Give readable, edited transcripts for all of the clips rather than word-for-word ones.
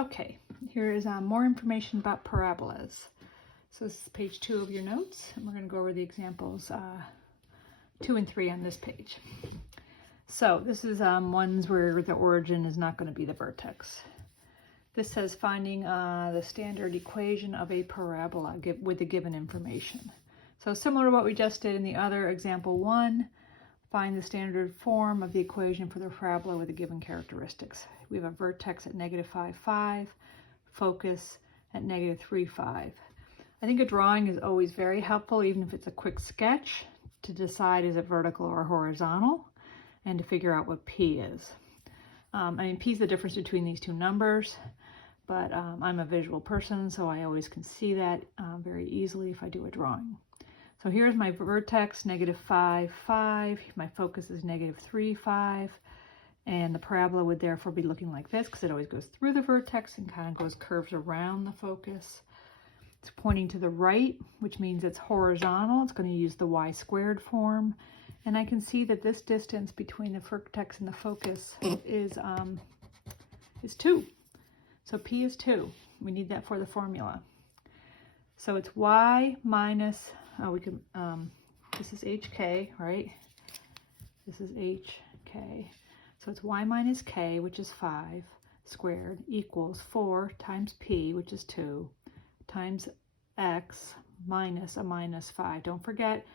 Okay, here is more information about parabolas. So this is page 2 of your notes, and we're going to go over the examples 2 and 3 on this page. So this is ones where the origin is not going to be the vertex. This says finding the standard equation of a parabola with the given information. So similar to what we just did in the other example 1, find the standard form of the equation for the parabola with the given characteristics. We have a vertex at -5, 5, focus at -3, 5. I think a drawing is always very helpful, even if it's a quick sketch, to decide is it vertical or horizontal, and to figure out what P is. I mean, P is the difference between these two numbers, but I'm a visual person, so I always can see that very easily if I do a drawing. So here's my vertex, -5, 5. My focus is -3, 5. And the parabola would therefore be looking like this because it always goes through the vertex and kind of curves around the focus. It's pointing to the right, which means it's horizontal. It's going to use the y² form. And I can see that this distance between the vertex and the focus is 2. So P is 2. We need that for the formula. So it's y minus, this is HK, right? This is HK. So it's y minus k, which is 5, squared, equals 4 times P, which is 2, times x minus a -5. Don't forget,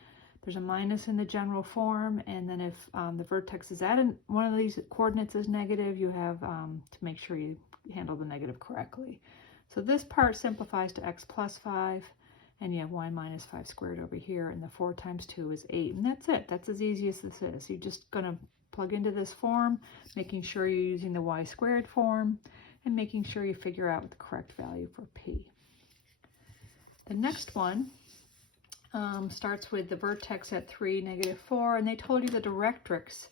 there's a minus in the general form, and then if the vertex is at one of these coordinates is negative, you have to make sure you handle the negative correctly. So this part simplifies to x plus 5, and you have y minus 5 squared over here, and the 4 times 2 is 8, and that's it. That's as easy as this is. You're just going to plug into this form, making sure you're using the y² form, and making sure you figure out the correct value for P. The next one starts with the vertex at 3, -4, and they told you the directrix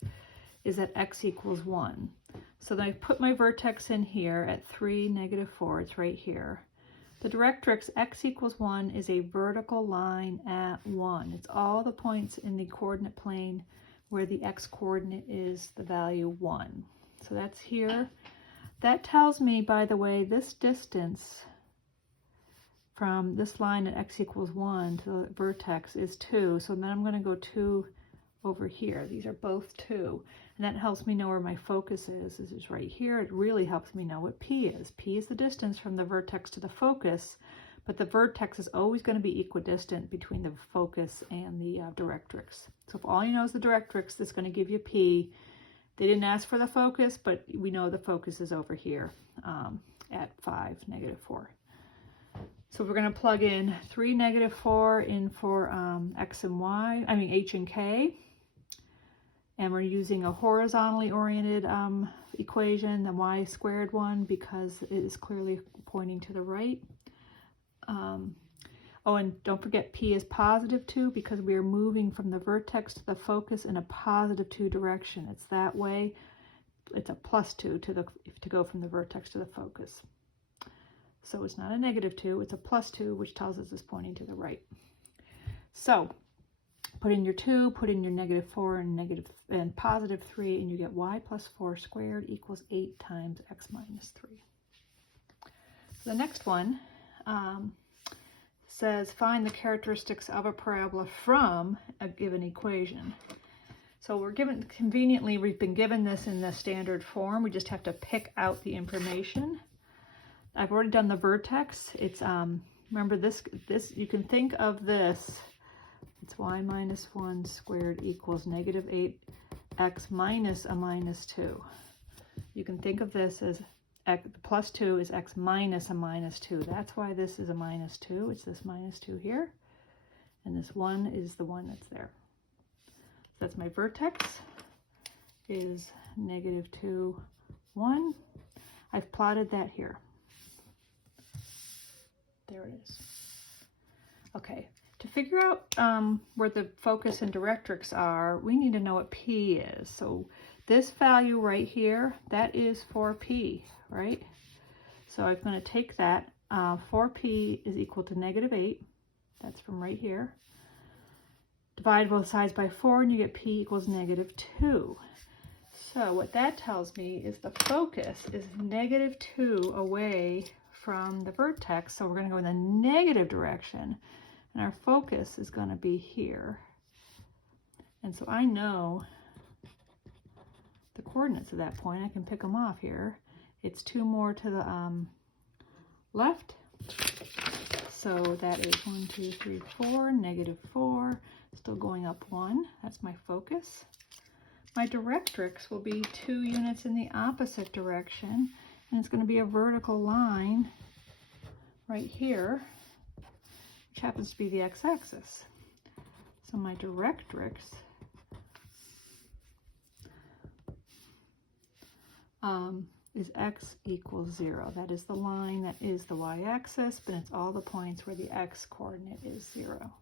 is at x equals 1. So then I put my vertex in here at 3, -4, it's right here. The directrix x equals 1 is a vertical line at 1. It's all the points in the coordinate plane where the x coordinate is the value 1. So that's here. That tells me, by the way, this distance from this line at x equals 1 to the vertex is 2. So then I'm going to go 2 over here. These are both 2. And that helps me know where my focus is. This is right here. It really helps me know what P is. P is the distance from the vertex to the focus, but the vertex is always going to be equidistant between the focus and the directrix. So if all you know is the directrix, that's going to give you P. They didn't ask for the focus, but we know the focus is over here at 5, -4. So we're going to plug in 3, -4 in for x and y, h and k. And we're using a horizontally oriented equation, the y² one, because it is clearly pointing to the right. Oh, and don't forget P is +2 because we are moving from the vertex to the focus in a +2 direction. It's that way. It's a +2 to go from the vertex to the focus. So it's not a -2, it's a +2, which tells us it's pointing to the right. So put in your 2, put in your -4 and +3, and you get y plus 4 squared equals 8 times x minus 3. The next one says find the characteristics of a parabola from a given equation. So we're given, conveniently, we've been given this in the standard form. We just have to pick out the information. I've already done the vertex. It's remember this you can think of this. It's y minus 1 squared equals -8x minus a -2. You can think of this as +2 is x minus a -2. That's why this is a -2. It's this -2 here. And this 1 is the one that's there. So that's my vertex is -2, 1. I've plotted that here. There it is. Okay. To figure out where the focus and directrix are, we need to know what P is. So this value right here, that is for P, right? So I'm going to take that. 4P is equal to -8. That's from right here. Divide both sides by 4, and you get P equals -2. So what that tells me is the focus is -2 away from the vertex. So we're going to go in the negative direction, and our focus is going to be here. And so I know the coordinates of that point. I can pick them off here. It's 2 more to the left. So that is 1, 2, 3, 4, -4, still going up 1. That's my focus. My directrix will be 2 units in the opposite direction, and it's going to be a vertical line right here, which happens to be the x-axis. So my directrix is x equals 0. That is the line that is the y-axis, but it's all the points where the x coordinate is 0.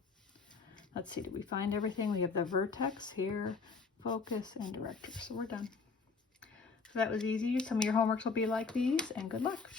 Let's see, did we find everything? We have the vertex here, focus, and directrix. So we're done. So that was easy. Some of your homeworks will be like these, and good luck.